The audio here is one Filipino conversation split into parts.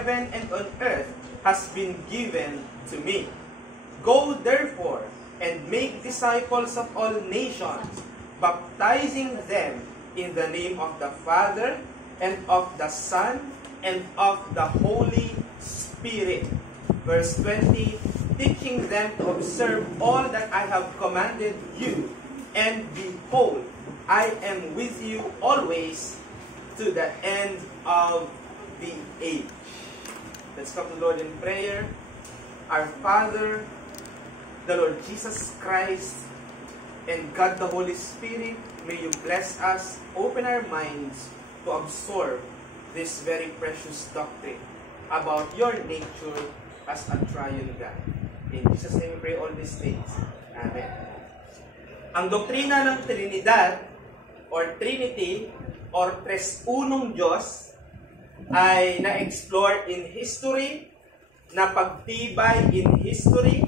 heaven and on earth has been given to me. Go therefore and make disciples of all nations, baptizing them in the name of the Father, and of the Son, and of the Holy Spirit. Verse 20, teaching them to observe all that I have commanded you, and behold, I am with you always to the end of the age. Let's come to the Lord in prayer. Our Father, the Lord Jesus Christ, and God the Holy Spirit, may you bless us, open our minds to absorb this very precious doctrine about your nature as a triune God. In Jesus' name we pray all these things. Amen. Ang doktrina ng Trinidad or Trinity or Tres Unong Diyos ay na-explore in history, napagtibay in history,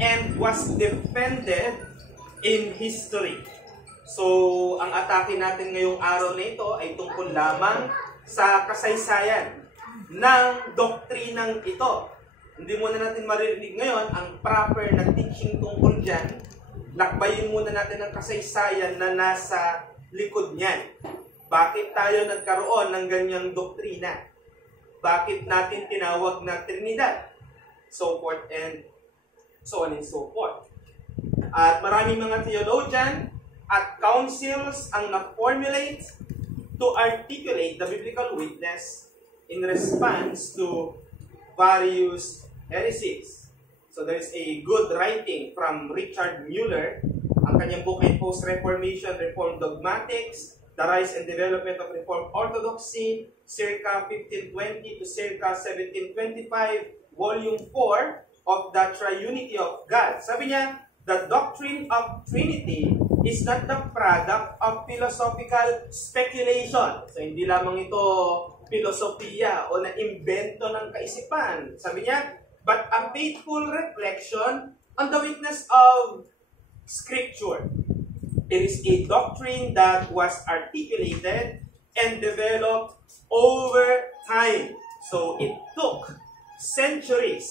and was defended in history. So, ang atake natin ngayong araw na ito ay tungkol lamang sa kasaysayan ng doktrinang ito. Hindi muna natin maririnig ngayon ang proper na teaching tungkol dyan. Lakbayin muna natin ang kasaysayan na nasa likod niyan. Bakit tayo nagkaroon ng ganyang doktrina? Bakit natin tinawag na Trinidad? So forth and so on and so forth. At maraming mga theologian at councils ang na-formulate to articulate the biblical witness in response to various heresies. So there is a good writing from Richard Muller, ang kanyang book ay Post-Reformation Reformed Dogmatics, The Rise and Development of Reformed Orthodoxy, circa 1520 to circa 1725, Volume 4 of the Triunity of God. Sabi niya, the doctrine of Trinity is not the product of philosophical speculation. So, hindi lamang ito filosofiya o na-imbento ng kaisipan. Sabi niya, but a faithful reflection on the witness of Scripture. It is a doctrine that was articulated and developed over time. So, it took centuries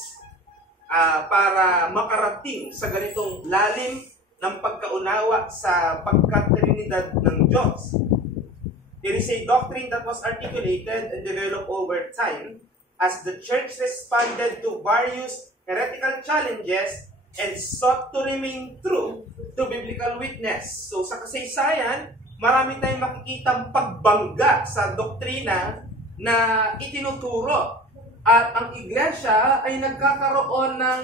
para makarating sa ganitong lalim ng pagkaunawa sa pagka-Trinidad ng Diyos. It is a doctrine that was articulated and developed over time as the Church responded to various heretical challenges and sought to remain true to biblical witness. So sa kasaysayan, marami tayong makikitang pagbangga sa doktrina na itinuturo. At ang iglesia ay nagkakaroon ng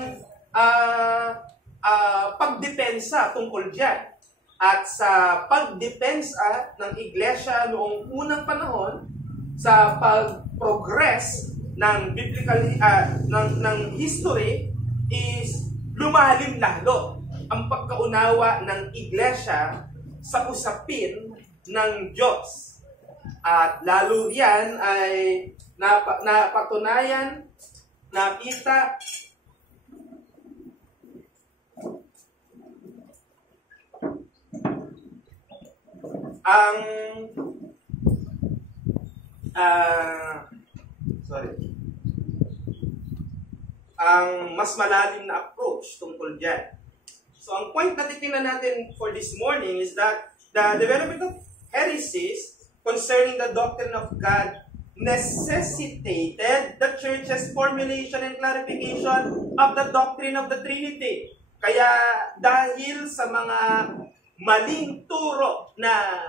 pagdepensa tungkol dyan. At sa pagdepensa ng iglesia noong unang panahon, sa pag-progress ng biblical ng history is lumalim lalo ang pagkaunawa ng iglesia sa usapin ng Diyos. At lalo yan ay napatunayan, nakita ang ang mas malalim na approach tungkol dyan. So, ang point na titingnan natin for this morning is that the development of heresies concerning the doctrine of God necessitated the Church's formulation and clarification of the doctrine of the Trinity. Kaya dahil sa mga maling turo na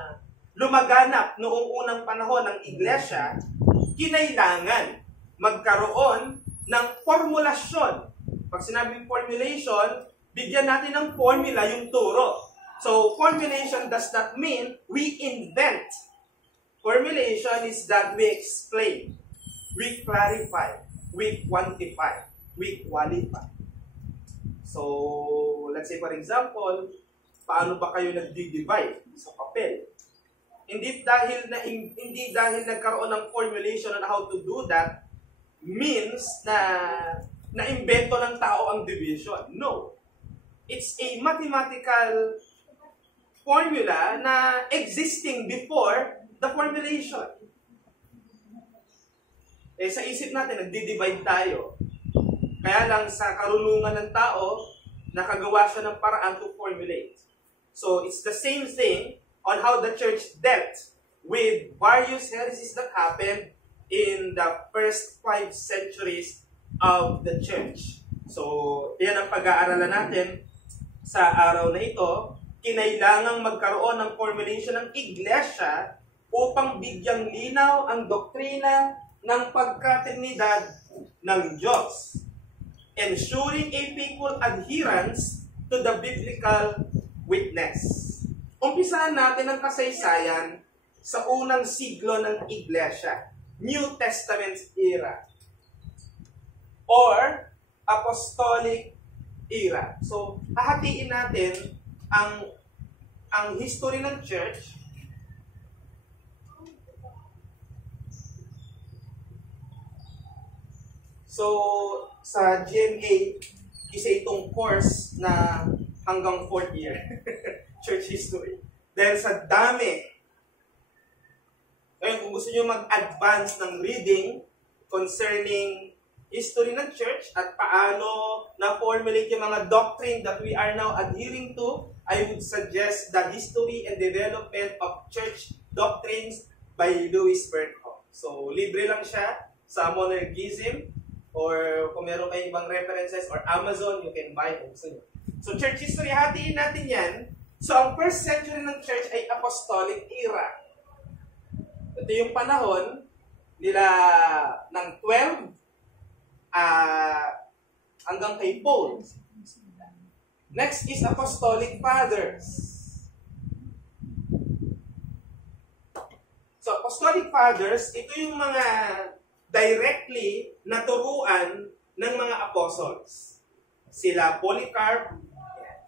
lumaganap noong unang panahon ng Iglesia, kinailangan magkaroon ng formulasyon. Pag sinabing formulation, bigyan natin ng formula yung turo. So, formulation does not mean we invent. Formulation is that we explain, we clarify, we quantify, we qualify. So, let's say for example, paano ba kayo nag-divide sa papel? Hindi dahil nagkaroon ng formulation on how to do that means na invento ng tao ang division. No. It's a mathematical formula na existing before the formulation. sa isip natin, nagdi-divide tayo. Kaya lang sa karunungan ng tao, nakagawa siya ng paraan to formulate. So, it's the same thing on how the church dealt with various heresies that happened in the first 5 centuries of the church. So, yan ang pag-aaralan natin sa araw na ito. Kinailangang magkaroon ng formulation ng iglesia upang bigyang linaw ang doktrina ng pagkatrinidad ng Diyos, ensuring a faithful adherence to the biblical witness. Umpisahan natin ang kasaysayan sa unang siglo ng iglesia, New Testament era, or Apostolic era. So, hahatiin natin ang history ng church So, sa GMA, isa itong course na hanggang 4th year. Church history. Dahil sa dami. Ngayon, kung gusto nyo mag-advance ng reading concerning history ng church at paano na-formulate yung mga doctrine that we are now adhering to, I would suggest the History and Development of Church Doctrines by Louis Berkhoff. So, libre lang siya sa Monergism, or kung meron kayong ibang references, or Amazon, you can buy kung gusto nyo. So, church history, hatiin natin yan. So, ang first century ng church ay Apostolic era. Ito yung panahon nila ng 12 hanggang kay Paul. Next is Apostolic Fathers. So, Apostolic Fathers, ito yung mga directly naturuan ng mga apostles. Sila Polycarp,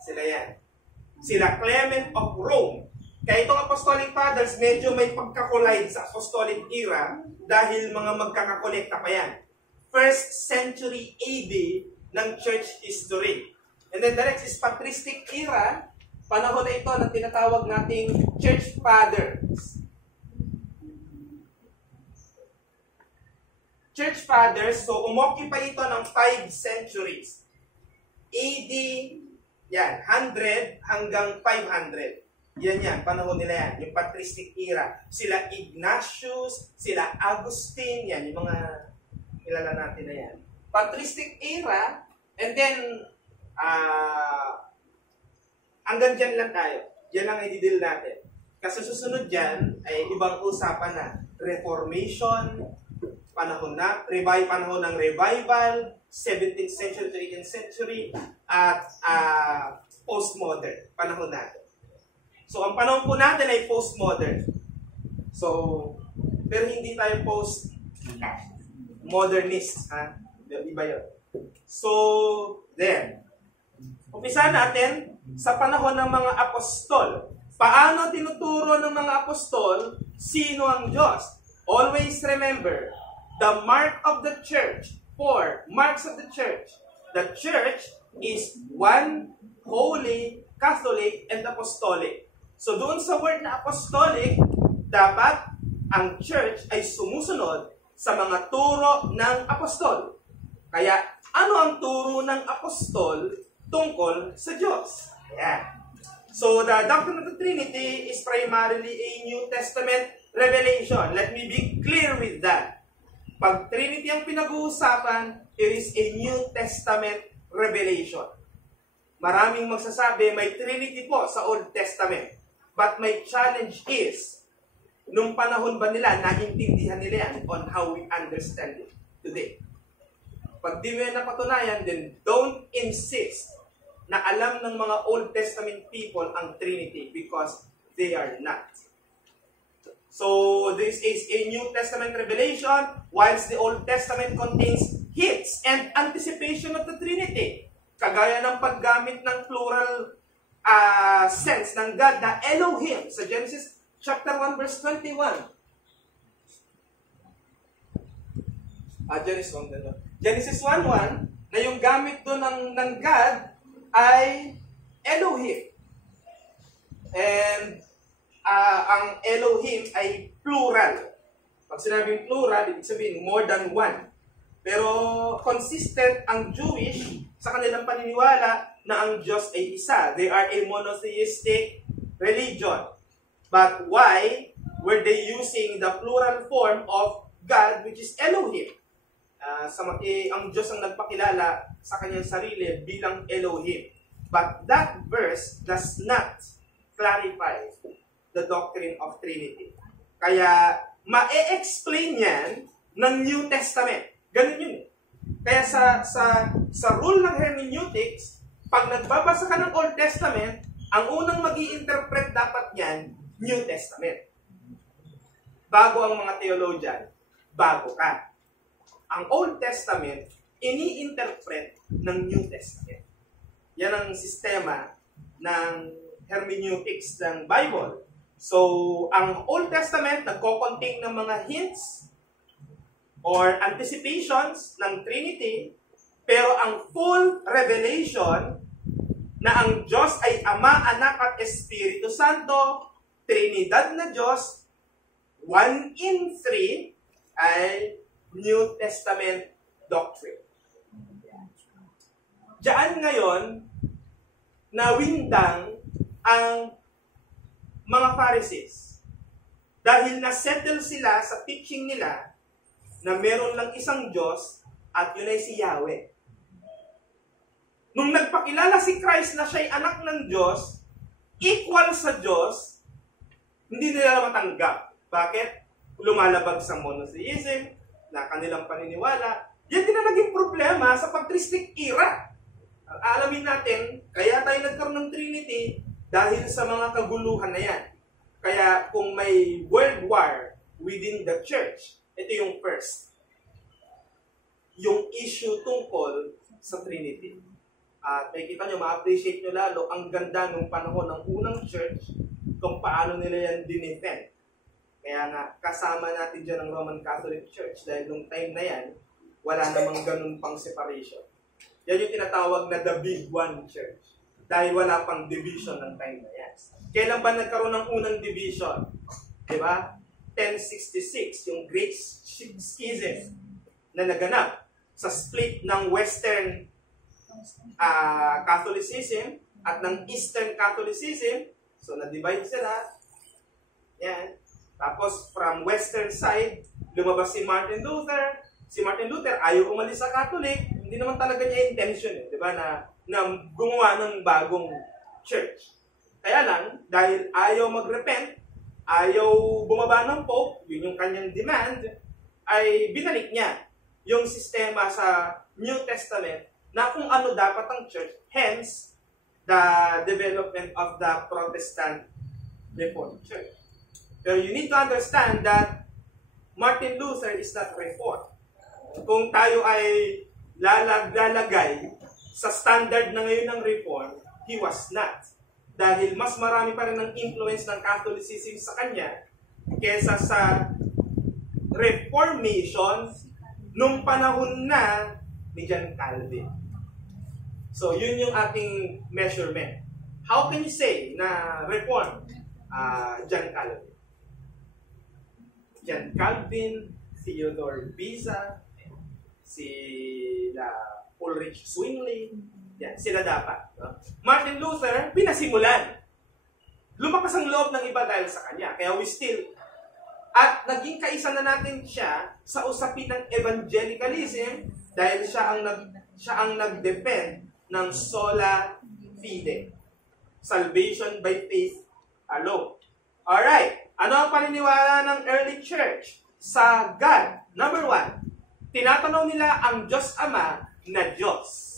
sila yan. Sila Clement of Rome. Kaya itong Apostolic Fathers, medyo may pagkakolide sa Apostolic era dahil mga magkakakolekta pa yan. First century AD ng church history. And then the next is Patristic era, panahon na ito na tinatawag nating Church Fathers. Church Fathers, so umoccupy ito ng 5 centuries. AD, yan, 100 hanggang 500. Yan, panahon nila yan, yung Patristic era. Sila Ignatius, sila Augustine, yan, yung mga kilala natin na yan. Patristic era, and then, hanggang dyan lang tayo. Yan ang i-deal natin. Kasi susunod dyan ay ibang usapan na. Reformation, panahon ng revival, 17th century to 18th century, at postmodern, panahon natin. So, ang panahon po natin ay postmodern. So, pero hindi tayo postmodernist, ha? Iba yun. So, then, umpisa natin sa panahon ng mga apostol. Paano tinuturo ng mga apostol sino ang Diyos? Always remember, the mark of the church, 4 marks of the church. The church is one, holy, Catholic, and apostolic. So doon sa word na apostolic, dapat ang church ay sumusunod sa mga turo ng apostol. Kaya, ano ang turo ng apostol tungkol sa Diyos? Ayan. So the doctrine of the Trinity is primarily a New Testament revelation. Let me be clear with that. Pag Trinity ang pinag-uusapan, it is a New Testament revelation. Maraming magsasabi, may Trinity po sa Old Testament. But my challenge is, nung panahon ba nila, naintindihan nila yan on how we understand it today? Pag di mo yan napatunayan, then don't insist na alam ng mga Old Testament people ang Trinity because they are not. So, this is a New Testament revelation, whilst the Old Testament contains hints and anticipation of the Trinity. Kagaya ng paggamit ng plural sense ng God na Elohim sa Genesis chapter 1 verse 21. Genesis 1:1 na yung gamit doon ng God ay Elohim. And ang Elohim ay plural. Pag sinabing plural, ibig sabihin more than one. Pero consistent ang Jewish sa kanilang paniniwala na ang Diyos ay isa. They are a monotheistic religion. But why were they using the plural form of God, which is Elohim? Ang Diyos ang nagpakilala sa kanyang sarili bilang Elohim. But that verse does not clarify the doctrine of Trinity. Kaya, ma-explain yan ng New Testament. Ganun yun. Kaya sa rule ng hermeneutics, pag nagbabasa ka ng Old Testament, ang unang mag-i-interpret dapat yan, New Testament. Bago ang mga theologian, bago ka. Ang Old Testament, ini-interpret ng New Testament. Yan ang sistema ng hermeneutics ng Bible. So, ang Old Testament nagko-contain ng mga hints or anticipations ng Trinity, pero ang full revelation na ang Diyos ay Ama, Anak at Espiritu Santo, Trinidad na Diyos, 1 in 3, ay New Testament doctrine. Diyan ngayon, nawindang ang mga Pharisees. Dahil na-settle sila sa teaching nila na meron lang isang Diyos at yun ay si Yahweh. Nung nagpakilala si Christ na siya'y anak ng Diyos, equal sa Diyos, hindi nila matanggap. Bakit? Lumalabag sa monotheism, na kanilang paniniwala. Yan din na naging problema sa patristic era. Alamin natin, kaya tayo nagkaroon ng Trinity dahil sa mga kaguluhan na yan. Kaya kung may world war within the church, ito yung first. Yung issue tungkol sa Trinity. At makikita nyo, ma-appreciate nyo lalo ang ganda ng panahon ng unang church kung paano nila yan dinefend. Kaya nga, kasama natin dyan ang Roman Catholic Church dahil nung time na yan, wala namang ganun pang separation. Yan yung tinatawag na the Big One Church. Dahil wala pang division ng time na yan. Kailan ba nagkaroon ng unang division? Diba? 1066, yung Great Schism na naganap sa split ng Western Catholicism at ng Eastern Catholicism. So, na-divide sila. Yan. Tapos, from Western side, lumabas si Martin Luther. Si Martin Luther ayaw umalis sa Catholic. Hindi naman talaga niya intention, di ba, na gumawa ng bagong church. Kaya lang, dahil ayaw mag-repent, ayaw bumaba ng Pope, yun yung kanyang demand, ay binalik niya yung sistema sa New Testament na kung ano dapat ang church, hence the development of the Protestant Reformed Church. Pero you need to understand that Martin Luther is not Reformed. Kung tayo ay lalagay sa standard na ngayon ng Reform, he was not. Dahil mas marami pa rin ang influence ng Catholicism sa kanya kesa sa Reformation nung panahon na ni John Calvin. So, yun yung ating measurement. How can you say na Reform John Calvin? John Calvin, Theodore Beza, sila Ulrich Zwingli, yan, sila dapat. No? Martin Luther, pinasimulan. Lumakas ang loob ng iba dahil sa kanya. Kaya we still, at naging kaisa na natin siya sa usapin ng evangelicalism dahil siya ang nag-defend ng sola fide. Salvation by faith alone. Alright. Ano ang paniniwala ng early church sa God? Number 1, tinatanaw nila ang Diyos Ama na Diyos.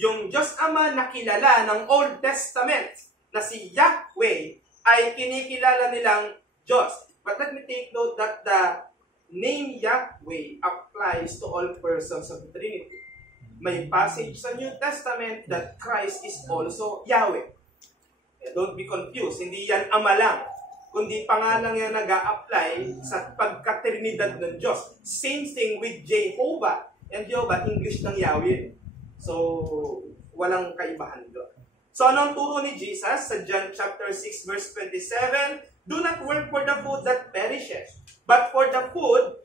Yung Diyos Ama na kilala ng Old Testament na si Yahweh ay kinikilala nilang Diyos. But let me take note that the name Yahweh applies to all persons of the Trinity. May passage sa New Testament that Christ is also Yahweh. Don't be confused. Hindi yan Ama lang, kundi pangalan yan nag-a-apply sa pagkatrinidad ng Diyos. Same thing with Jehovah. And Jehovah, English ng Yahweh. So, walang kaibahan doon. So, ano ang turo ni Jesus sa John chapter 6 verse 27? Do not work for the food that perishes, But for the food,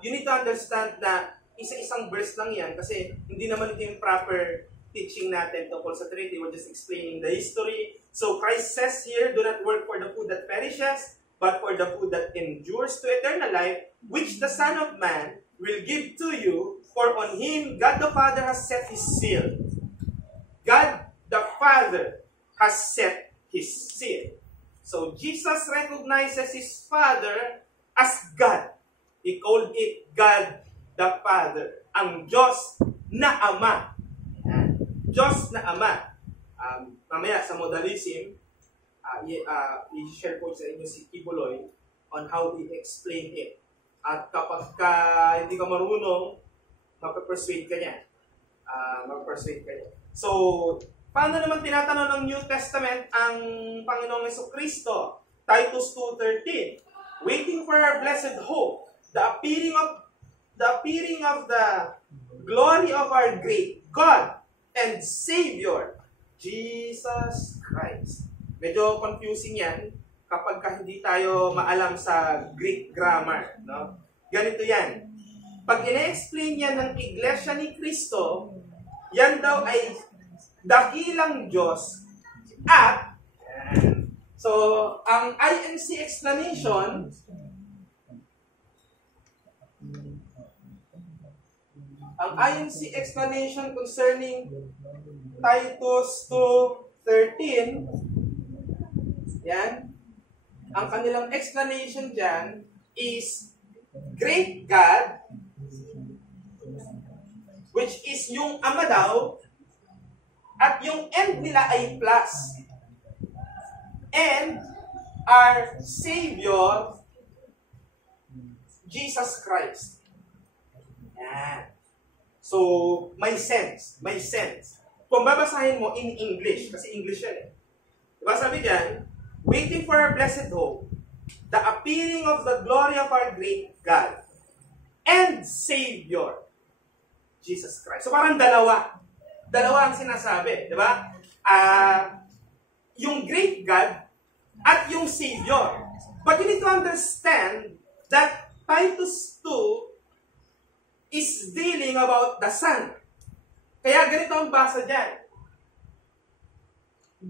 you need to understand na isa-isang verse lang yan kasi hindi naman ito yung proper teaching natin tungkol sa Trinity. We're just explaining the history. So Christ says here, do not work for the food that perishes, but for the food that endures to eternal life, which the Son of Man will give to you, for on him God the Father has set his seal. God the Father has set his seal. So Jesus recognizes his Father as God. He called it God the Father. Ang Diyos na Ama. Diyos na Ama. Mamaya sa modalism, i-share ko sa inyo si Kibuloy on how he explained it. At kapag hindi ka marunong, mapapersuade ka niya. So, paano naman tinatanong ng New Testament ang Panginoong Jesucristo? Titus 2:13, waiting for our blessed hope, the appearing of the glory of our great God and Savior, Jesus Christ. Medyo confusing yan kapag hindi tayo maalam sa Greek grammar. No? Ganito yan. Pag ina-explain yan ng Iglesia ni Cristo, yan daw ay dakilang Diyos at so, ang INC explanation concerning Titus 2:13, yan, ang kanilang explanation dyan is great God, which is yung Ama daw, at yung end nila ay plus. And our Savior, Jesus Christ. Yan. So, may sense. Kung babasahin mo in English, kasi English yan eh. Diba sabi dyan, waiting for our blessed hope, the appearing of the glory of our great God and Savior, Jesus Christ. So parang dalawa ang sinasabi, di ba? Yung great God at yung Savior. But you need to understand that Titus 2 is dealing about the Son. Kaya ganito ang basa dyan.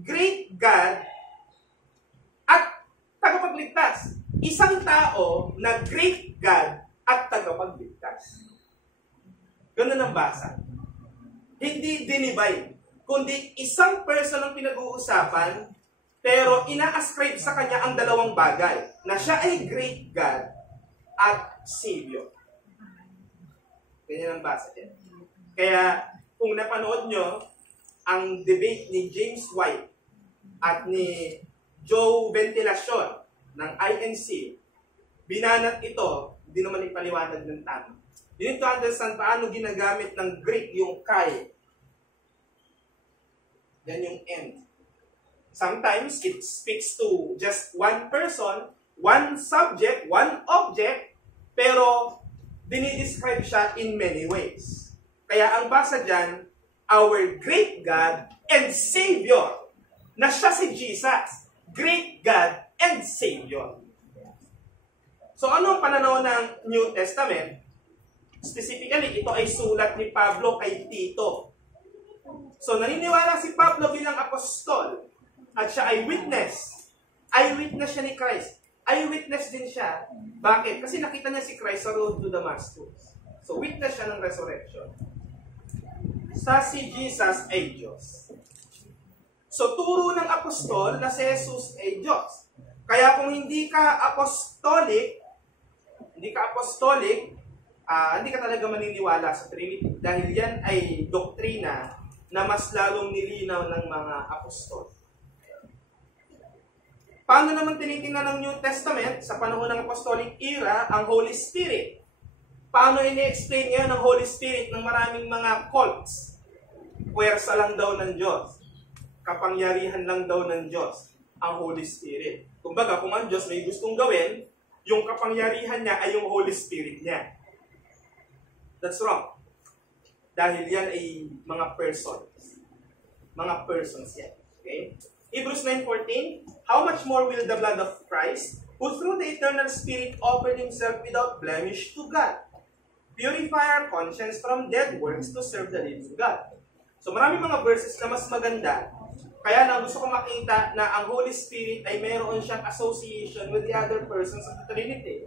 Great God at tagapagligtas. Isang tao na great God at tagapagligtas. Ganun ang basa. Hindi dinivide, kundi isang person ang pinag-uusapan, pero ina-ascribe sa kanya ang dalawang bagay, na siya ay great God at Savior. Ganyan ang basa din. Kaya, kung napanood nyo, ang debate ni James White at ni Joe Ventilacion ng INC, binanat ito, hindi naman ipaliwanag ng tama. You need to understand paano ginagamit ng Greek yung kai. Yan yung end. Sometimes, it speaks to just one person, one subject, one object, pero dinidescribe siya in many ways. Kaya ang basa dyan, our great God and Savior, na siya si Jesus. Great God and Savior. So ano ang pananaw ng New Testament? Specifically, ito ay sulat ni Pablo kay Tito. So naniniwala si Pablo bilang apostol at siya ay witness. Eyewitness siya ni Christ. Eyewitness din siya. Bakit? Kasi nakita niya si Christ sa road to Damascus. So witness siya ng resurrection. Sa si Jesus ay Diyos. So turo ng apostol na si Jesus ay Diyos. Kaya kung hindi ka apostolic, hindi ka talaga maniniwala sa Trinity. Dahil yan ay doktrina na mas lalong nilinaw ng mga apostol. Paano naman tinitingnan ng New Testament sa panahon ng apostolic era ang Holy Spirit? Paano ini-explain ngayon ng Holy Spirit ng maraming mga cults? Puwersa lang daw ng Diyos. Kapangyarihan lang daw ng Diyos ang Holy Spirit. Kumbaga, kung ang Diyos may gustong gawin, yung kapangyarihan niya ay yung Holy Spirit niya. That's wrong. Dahil yan ay mga persons. Mga persons yan. Okay? Hebrews 9:14, how much more will the blood of Christ, who through the eternal Spirit offered himself without blemish to God. Purify our conscience from dead works to serve the living God. So maraming mga verses na mas maganda, kaya lang gusto ko makita na ang Holy Spirit ay mayroon siyang association with the other persons of the Trinity,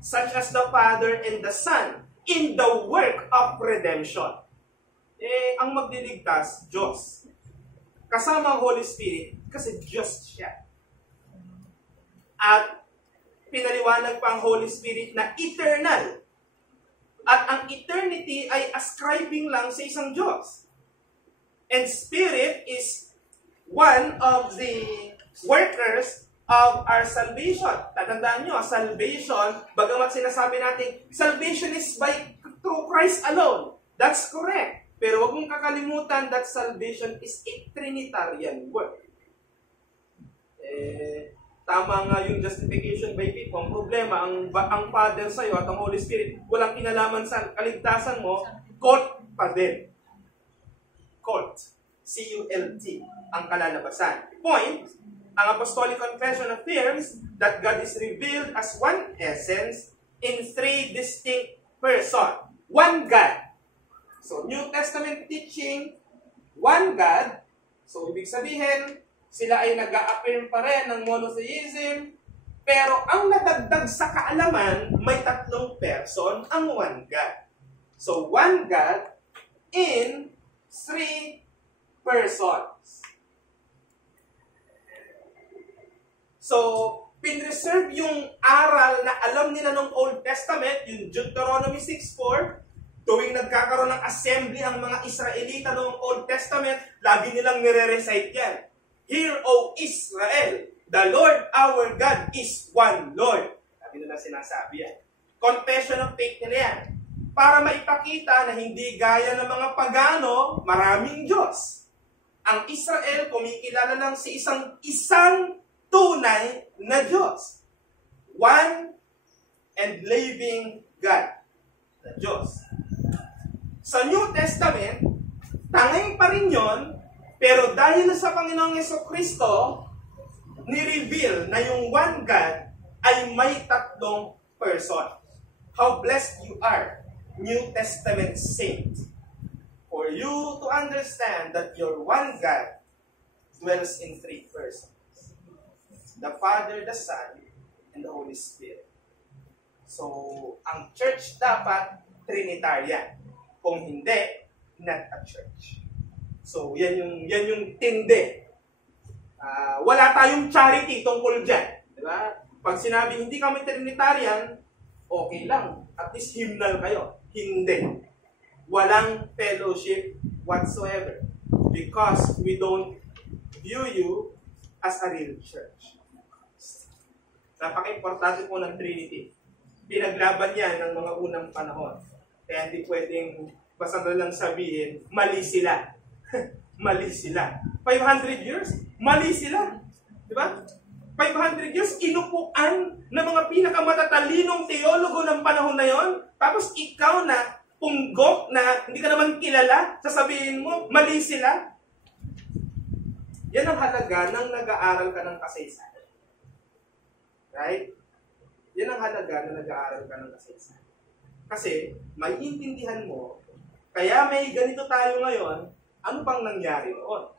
such as the Father and the Son, in the work of redemption. Ang magliligtas, Diyos. Kasama ang Holy Spirit, kasi Diyos siya. At pinaliwanag pa ang Holy Spirit na eternal. At ang eternity ay ascribing lang sa isang Diyos. And Spirit is one of the workers of our salvation. Tatandaan nyo, salvation, bagamat sinasabi natin, salvation is through Christ alone. That's correct. Pero huwag mong kakalimutan that salvation is a Trinitarian work. Tama nga yung justification by faith. Ang problema, ang Father sa'yo at ang Holy Spirit, walang kinalaman sa kaligtasan mo, cult pa din. Cult. C-U-L-T. Ang kalalabasan. Point, ang Apostolic Confession affirms that God is revealed as one essence in three distinct persons. One God. So, New Testament teaching, one God. So, ibig sabihin, sila ay nag-a-affirm pa rin ng monotheism, pero ang nadagdag sa kaalaman, may tatlong person ang one God. So, one God in three persons. So, pinreserve yung aral na alam nila ng Old Testament, yung Deuteronomy 6:4, tuwing nagkakaroon ng assembly ang mga Israelita noong Old Testament, lagi nilang nire-recite yan. Hear, O Israel, the Lord our God is one Lord. Lagi nila sinasabi yan. Confession of faith nila yan. Para maipakita na hindi gaya ng mga pagano, maraming Diyos. Ang Israel, kumikilala lang sa isang tunay na Diyos. One and living God. Na Diyos. Sa New Testament, tanging pa rin yun, pero dahil sa Panginoong Jesucristo, ni-reveal na yung one God ay may tatlong person. How blessed you are, New Testament saint, for you to understand that your one God dwells in three persons. The Father, the Son, and the Holy Spirit. So, ang church dapat Trinitarian. Kung hindi, not a church. So, yan yung tindi. Wala tayong charity tungkol dyan. Diba? Pag sinabi hindi kami Trinitarian, okay lang. At least hymnal kayo. Hindi. Walang fellowship whatsoever. Because we don't view you as a real church. Napaka-importante po ng Trinity. Pinaglaban yan ng mga unang panahon. Kaya hindi pwedeng basta na lang sabihin, mali sila. Mali sila. 500 years, mali sila. Diba? 500 years, inupuan ng mga pinakamatatalinong teologo ng panahon na yon. Tapos ikaw na, punggok na hindi ka naman kilala, sasabihin mo, mali sila. Yan ang halaga ng nag-aaral ka ng kasaysayan. Right? Yan ang halaga na nag-aaral ka ng kasaysayan. Kasi, may intindihan mo, kaya may ganito tayo ngayon, ano bang nangyari noon?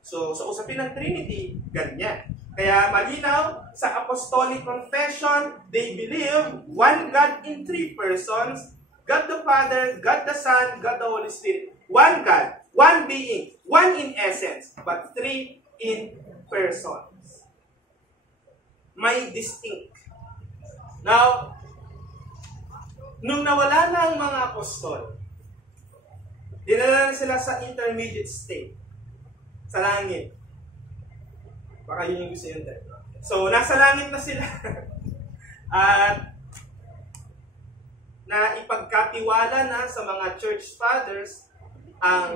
So, sa usapin ng Trinity, ganyan. Kaya malinaw, sa Apostolic Confession, they believe one God in three persons, God the Father, God the Son, God the Holy Spirit. One God, one being, one in essence, but three in persons. May distinct. Now, nung nawala na ang mga apostol, dinala na sila sa intermediate state, sa langit. Baka yun yung gusto yun din. So, nasa langit na sila. At na ipagkatiwala na sa mga church fathers ang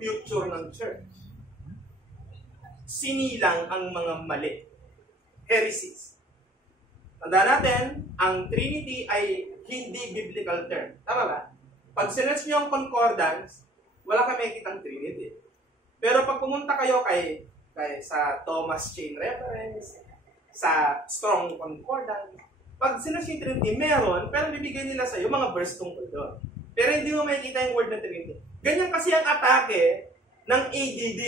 future ng church. Sinilang ang mga mali. Heresies. Tandaan natin, ang Trinity ay hindi biblical term. Tama ba? Pag sinerch nyo ang concordance, wala kami kitang Trinity. Pero pag pumunta kayo sa Thomas Chain Reference, sa Strong Concordance. Pag sinusing Trinity, meron, pero bibigay nila sa iyo mga verse tungkol doon. Pero hindi mo makikita yung word na Trinity. Ganyan kasi ang atake ng ADD.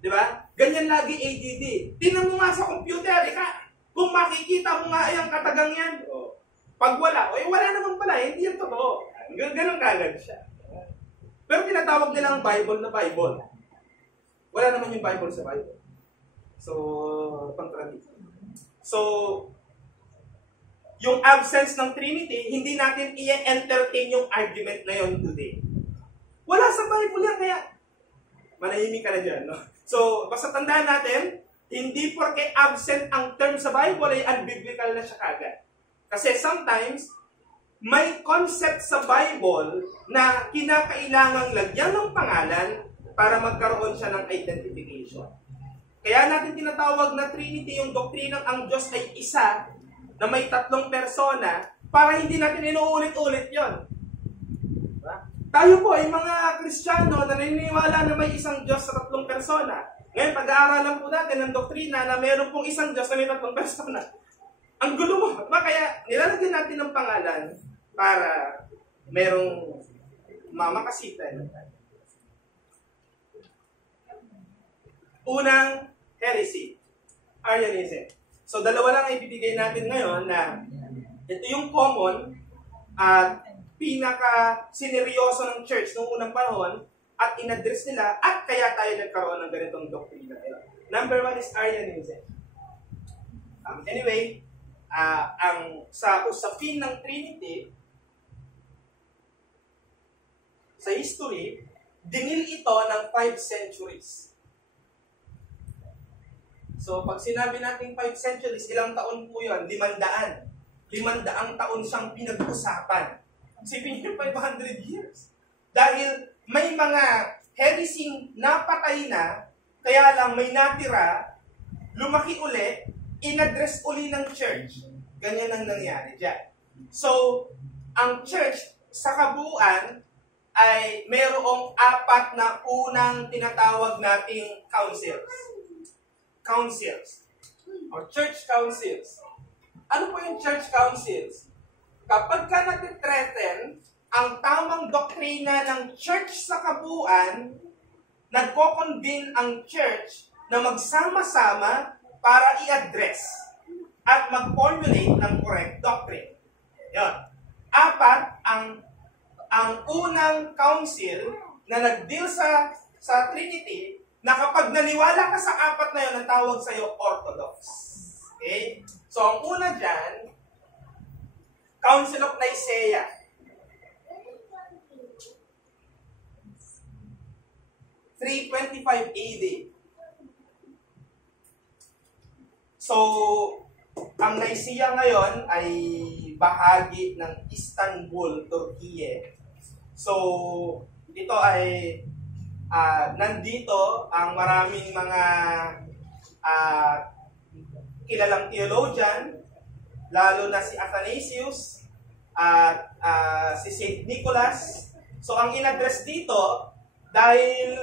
Di ba? Ganyan lagi ADD. Tingnan mo nga sa computer, kung makikita mo nga ay ang katagang yan, pag wala, wala naman pala, hindi yan totoo. Ganon kagad siya. Pero tinatawag nila ang Bible na Bible. Wala naman yung Bible sa Bible. So, contradiction. So, yung absence ng Trinity, hindi natin i-entertain yung argument na yun today. Wala sa Bible yan, kaya manahimik ka na dyan. No? So, basta tandaan natin, hindi porke absent ang term sa Bible ay unbiblical na siya kagad. Kasi sometimes, may concept sa Bible na kinakailangang lagyan ng pangalan para magkaroon siya ng identification. Kaya natin tinatawag na Trinity yung doktrinang ang Diyos ay isa na may tatlong persona para hindi natin inuulit-ulit yon. Diba? Tayo po ay mga Kristiyano na naniniwala na may isang Diyos sa tatlong persona. Ngayon, pag-aaralan po natin ng doktrina na mayroon pong isang Diyos na may tatlong persona. Ang gulo mo. Kaya nilalagyan natin ng pangalan para merong mamakasitan. Unang heresy, Arianism. So, dalawa lang ay ibibigay natin ngayon na ito yung common at pinaka-sineryoso ng church noong unang panahon at in-address nila at kaya tayo nagkaroon ng ganitong doktrina. Number 1 is Arianism. Anyway, ang sa usapin ng Trinity, sa history, dinil ito ng 5 centuries. So, pag sinabi natin 5 centuries, ilang taon po yun? 500. 500 taon siyang pinag-usapan. Isipin niyo, 500 years. Dahil may mga heresy napatay na, kaya lang may natira, lumaki uli, in-address uli ng church. Ganyan ang nangyari dyan. So, ang church sa kabuuan ay mayroong 4 na unang tinatawag nating councils. Councils. Or church councils. Ano po yung church councils? Kapag ka nag-threaten ang tamang doktrina ng church sa kabuuan, nagko-convene ang church na magsama-sama para i-address at mag-formulate ng correct doctrine. Yan. 4, ang unang council na nag-deal sa Trinity, na kapag naniwala ka sa 4 na yun, ang tawag sa'yo Orthodox. Okay? So, ang una dyan, Council of Nicaea. (325 AD). So, ang Nicaea ngayon ay bahagi ng Istanbul, Turkey. So, ito ay nandito ang maraming mga kilalang theologian, lalo na si Athanasius at si St. Nicholas. So, ang in-address dito, dahil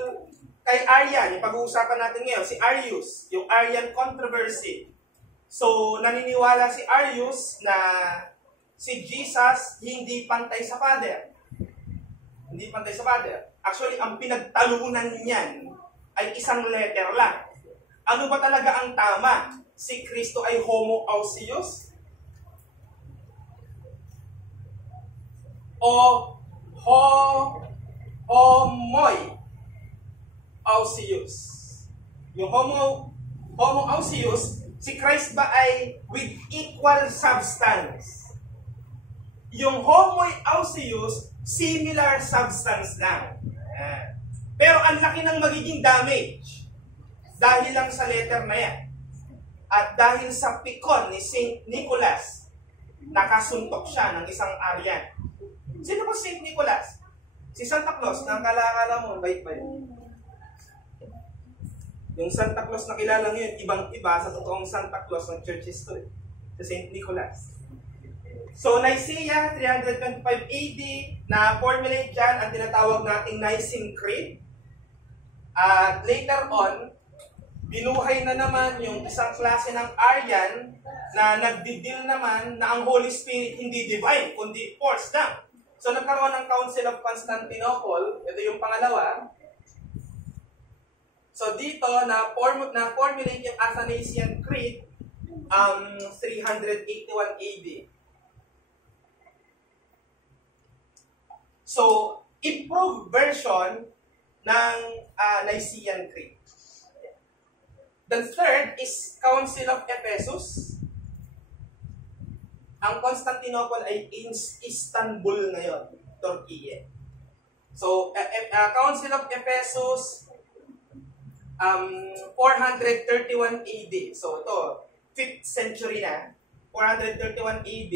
kay Arian, yung pag-uusapan natin ngayon, si Arius, yung Arian controversy. So, naniniwala si Arius na si Jesus hindi pantay sa Father. Hindi pantay sa Father. Actually, ang pinagtalunan niyan ay isang letter lang. Ano ba talaga ang tama? Si Kristo ay homoousios? O homoousios? Yung homoousios, si Christ ba ay with equal substance? Yung homoousios, similar substance lang. Pero ang laki ng magiging damage dahil lang sa letter na yan. At dahil sa pikon ni St. Nicholas, nakasuntok siya ng isang Arian. Sino ba St. Nicholas? Si Santa Claus, nang kalakala mo, bait ba yun? Yung Santa Claus na kilala ngayon, ibang-iba sa totoong Santa Claus ng church history. Si St. Nicholas. So, Nicaea, 325 AD, na-formulate dyan ang tinatawag nating Nicene Creed. At later on, binuhay na naman yung isang klase ng Arian na nagdidil naman na ang Holy Spirit hindi divine, kundi force lang. So nagkaroon ng Council of Constantinople, ito yung pangalawa. So dito, na-formulate yung Athanasian Creed 381 AD. So, improved version ng Nicene Creed. The third is Council of Ephesus. Ang Constantinople ay Istanbul ngayon, Turkey. So, Council of Ephesus, 431 AD. So, ito, 5th century na, 431 AD.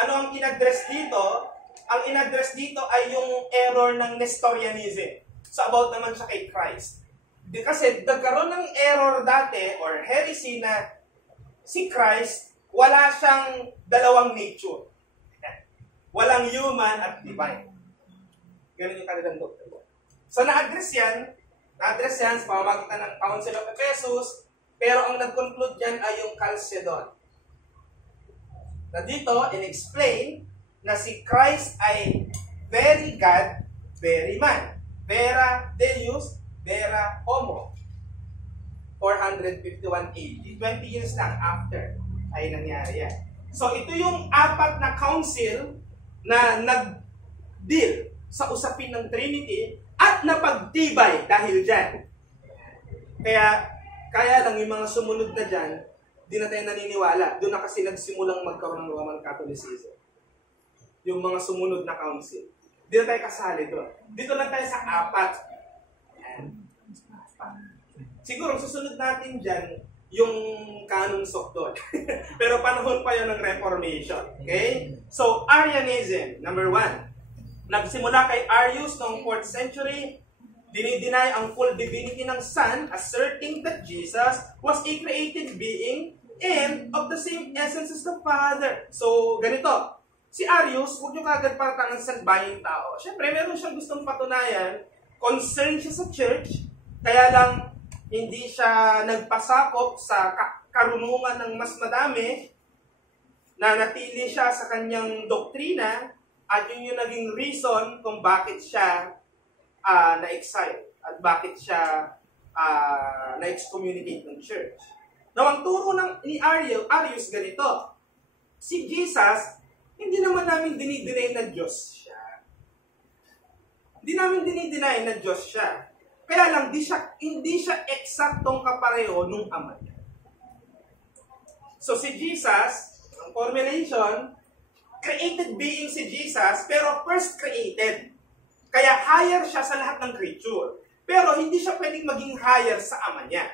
Ano ang in-address dito? Ang in-address dito ay yung error ng Nestorianism. So, about naman siya kay Christ. Kasi nagkaroon ng error dati or heresy na si Christ, wala siyang dalawang nature. Walang human at divine. Ganun yung kanilang doctrine. So, na-address yan sa pamamagitan ng Council of Ephesus, pero ang nag-conclude yan ay yung Chalcedon. Na dito, in-explain na si Christ ay very God, very man. Vera Deus, Vera Homo. 451 AD. 20 years lang after ay nangyari yan. So ito yung apat na council na nag-deal sa usapin ng Trinity at napagtibay dahil dyan. Kaya lang yung mga sumunod na dyan, di na tayo naniniwala. Doon na kasi nagsimulang magkaroon ng Roman Catholicism. Yung mga sumunod na council. Di na tayo kasali doon. Dito lang tayo sa apat. Yan. Siguro, susunod natin dyan yung Canon Sokdol. Pero panahon pa yun ng Reformation. Okay? So, Arianism, number 1. Nagsimula kay Arius noong 4th century. Dinideny ang full divinity ng Son, asserting that Jesus was a created being and of the same essence as the Father. So, ganito. Si Arius, huwag nyo kagad paratangan sa bayang tao. Siyempre, meron siyang gustong patunayan, concerned siya sa church, kaya lang hindi siya nagpasakop sa karunungan ng mas madami, na natili siya sa kanyang doktrina, at yun yung naging reason kung bakit siya na-exile, at bakit siya na-excommunicate ng church. Now, ang turo ni Arius ganito, si Jesus, hindi naman namin dinideny na Diyos siya. Hindi namin dinideny na Diyos siya. Kaya lang, hindi siya eksaktong kapareho nung Ama niya. So si Jesus, ang formulation, created being si Jesus, pero first created. Kaya higher siya sa lahat ng creature. Pero hindi siya pwedeng maging higher sa Ama niya.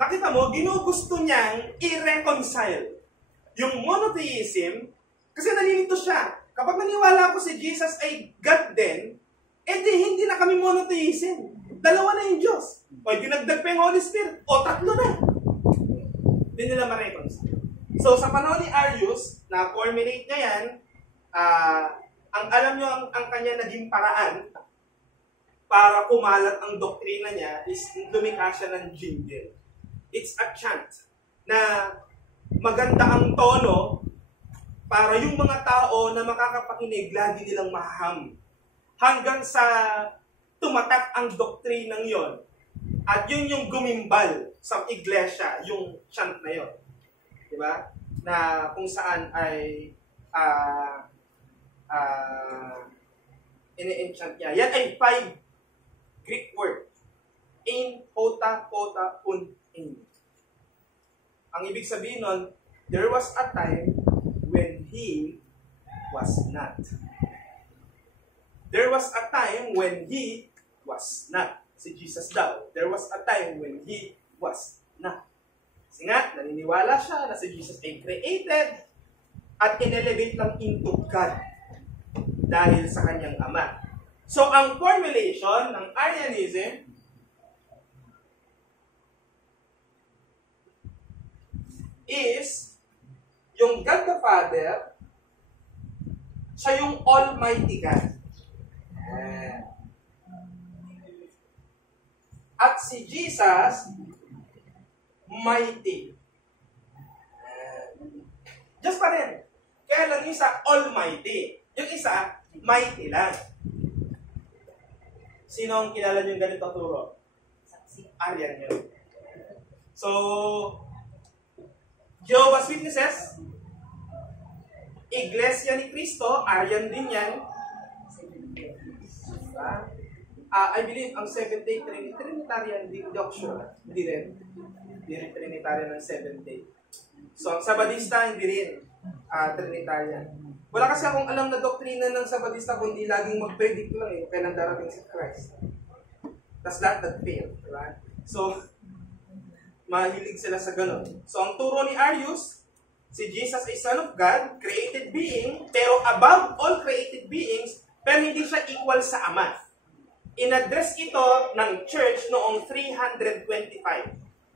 Nakita mo, ginugusto niyang i-reconcile yung monotheism. Kasi nalilito siya. Kapag naniwala ko si Jesus ay God din, edi hindi na kami monotheism. Dalawa na yung Diyos. O dinagdag pa yung Holy Spirit. O tatlo na. Hindi nila ma-reconcile. So sa panahon ni Arius, na-formulate niya yan, ang alam nyo, ang kanya naging paraan para kumalat ang doktrina niya is lumikha siya ng jingle. It's a chant na maganda ang tono para yung mga tao na makakapakinig, lagi nilang mahaham. Hanggang sa tumatak ang doktrinang yon. At yun yung gumimbal sa iglesia, yung chant na yon. Diba? Na kung saan ay ini-enchant niya. Yan ay 5 Greek word. In, pota, pota, un, in. Ang ibig sabihin nun, there was a time when He was not. There was a time when He was not. Si Jesus daw. There was a time when He was not. Kasi nga, naniniwala siya na si Jesus ay created at in-elevate lang into God dahil sa kanyang Ama. So, ang formulation ng Arianism is yung God the Father, siya yung Almighty God. At si Jesus mighty. Diyos pa rin. Kaya lang yung isa, almighty. Yung isa, mighty lang. Sino ang kilala niyo ganito turo? Arian yun. So, Jehovah's Witnesses, Iglesia ni Cristo, Arian din yan. I believe ang Seventh-day Trinitarian, hindi ako sure. Hindi rin. Hindi rin Trinitarian ng Seventh-day. So, ang Sabadista, hindi rin Trinitarian. Wala kasi akong alam na doktrina ng Sabadista kundi laging mag-predict lang kailan darating si Christ. That's not that fail. Right? So, mahilig sila sa ganun. So, ang turo ni Arius, si Jesus ay Son of God, created being, pero above all created beings, pero hindi siya equal sa Ama. In-address ito ng church noong 325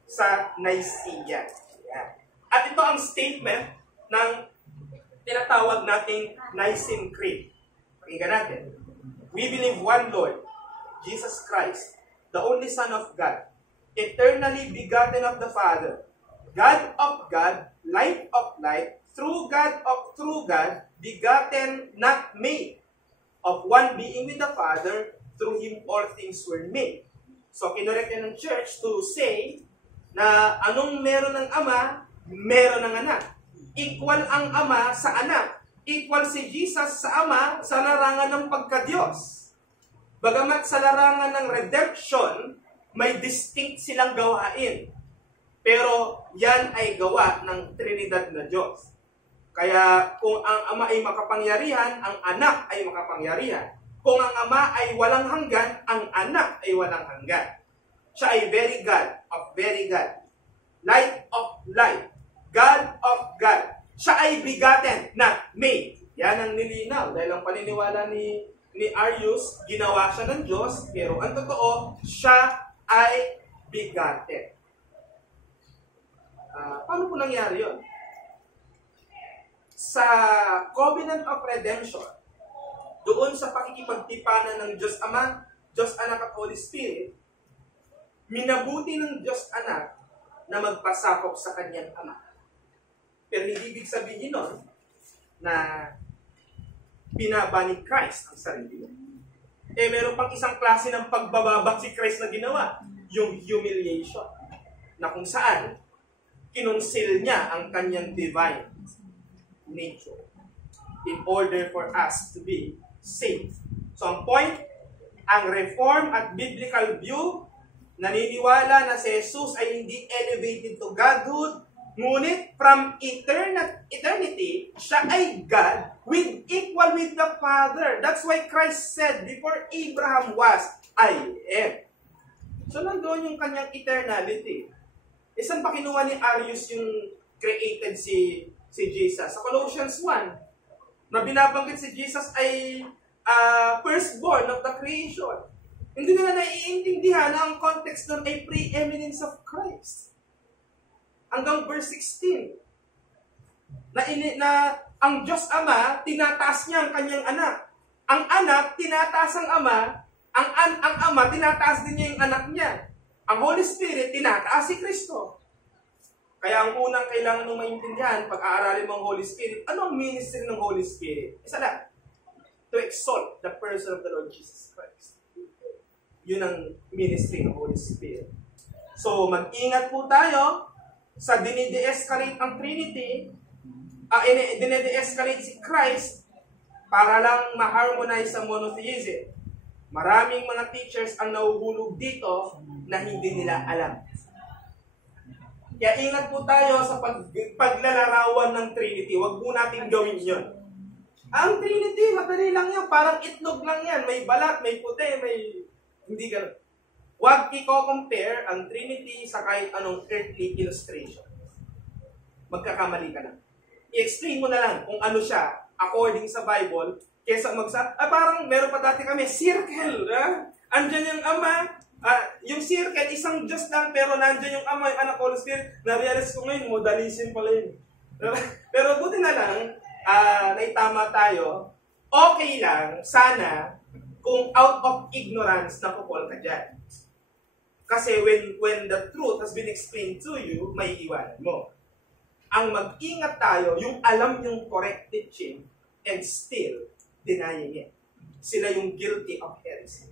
sa Nicaea. At ito ang statement ng tinatawag nating Nicene Creed. Pakinggan natin. We believe one Lord, Jesus Christ, the only Son of God, eternally begotten of the Father, God of God, light of light, true God of true God, begotten, not made, of one being with the Father, through Him all things were made. So, kinorek yan ng church to say na anong meron ng Ama, meron ng Anak. Equal ang Ama sa Anak. Equal si Jesus sa Ama sa larangan ng pagka-Diyos. Bagamat sa larangan ng redemption, may distinct silang gawain. Pero yan ay gawa ng Trinidad na Diyos. Kaya kung ang Ama ay makapangyarihan, ang Anak ay makapangyarihan. Kung ang Ama ay walang hanggan, ang Anak ay walang hanggan. Siya ay very God of very God. Light of light. God of God. Siya ay begotten, not made. Yan ang nilinaw. Dahil ang paniniwala ni Arius, ginawa siya ng Diyos, pero ang totoo, siya ay begotten. Paano po nangyari yun? Sa Covenant of Redemption, doon sa pakikipagtipanan ng Diyos Ama, Diyos Anak at Holy Spirit, minabuti ng Diyos Anak na magpasakop sa kanyang Ama. Pero hindi ibig sabihin nun na pinaba ni Christ ang sarili niya. Meron pang isang klase ng pagbababa si Christ na ginawa, yung humiliation, na kung saan kinonsil niya ang kanyang divine nature in order for us to be saved. So ang point, ang reform at biblical view, naniniwala na si Jesus ay hindi elevated to Godhood, ngunit from eternity, siya ay God equal with the Father. That's why Christ said, before Abraham was, I am. So nandoon yung kanyang eternality. Saan pa kinuha ni Arius yung created si Jesus? Sa Colossians 1, na binabanggit si Jesus ay firstborn of the creation. Hindi nila naiintindihan na ang context doon ay preeminence of Christ. Hanggang verse 16, na ang Diyos Ama, tinataas niya ang kanyang anak. Ang anak, tinataas ang Ama. Ang Ama, tinataas din niya yung anak niya. Ang Holy Spirit, tinataas si Kristo. Kaya ang unang kailangan nung maintindihan, pag-aaralin mo ang Holy Spirit, ano ang ministry ng Holy Spirit? Isa lang, to exalt the person of the Lord Jesus Christ. Yun ang ministry ng Holy Spirit. So, mag-ingat po tayo sa dinide-escalate ang Trinity, dinide-escalate si Christ para lang ma-harmonize sa monotheism. Maraming mga teachers ang nahuhulog dito na hindi nila alam. Kaya ingat po tayo sa paglalarawan ng Trinity. Huwag po natin gawin yun. Ang Trinity, madali lang yan. Parang itlog lang yan. May balat, may puti, may... Hindi gano'n. Huwag i-compare ang Trinity sa kahit anong earthly illustration. Magkakamali ka na. I-explain mo na lang kung ano siya according sa Bible kesa parang meron pa dati kami, circle. Andyan yung Ama. Yung circle, isang Diyos lang, pero nandyan yung Ama, yung Anak, Holy Spirit. Na-realize ko ngayon, modalism pala yun. Pero buti na lang, naitama tayo, okay lang, sana, kung out of ignorance, napupol ka dyan. Kasi when the truth has been explained to you, may iwanan mo. Ang mag-ingat tayo, yung alam yung correct teaching and still denying it. Sila yung guilty of heresy.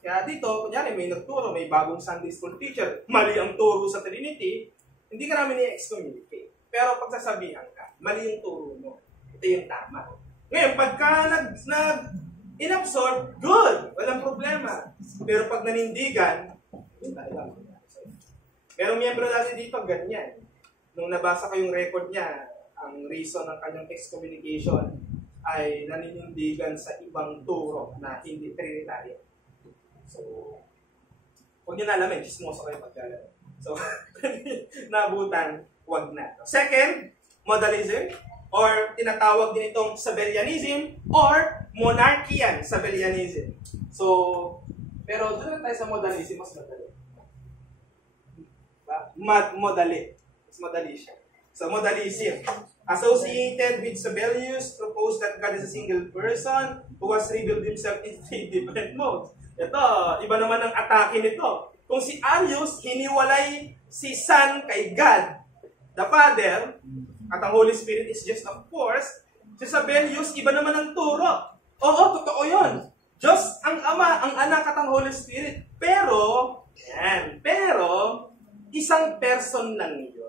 Kaya dito, kunyari may nagturo, may bagong Sunday school teacher, mali ang turo sa Trinity, hindi ka namin i-excommunicate. Pero pag sasabihan ka, mali yung turo mo. Ito yung tama. Ngayon, pagka inabsorb, good! Walang problema. Pero pag nanindigan, yun talaga. Merong miyembro natin dito, ganyan. Nung nabasa ko yung record niya, ang reason ng kanyang excommunication ay naninindigan sa ibang turo na hindi Trinitarian. So, huwag nyo na alamin, chismoso kayo pagkala. So, nabutan, huwag na. Second, modalism, or tinatawag din itong Sabellianism, or monarchian Sabellianism. So, pero doon tayo sa modalism, mas madali. Modali. Mas madali siya. So, modalism. Associated with Sabellius, proposed that God is a single person who has revealed himself in 3 different modes. Ito, iba naman ang atake nito. Kung si Arius, hiniwalay si Son kay God, the Father, at ang Holy Spirit is just of course, si Sabellius, iba naman ang turo. Oo, totoo yun. Diyos ang Ama, ang Anak at ang Holy Spirit. Pero, isang person lang yun.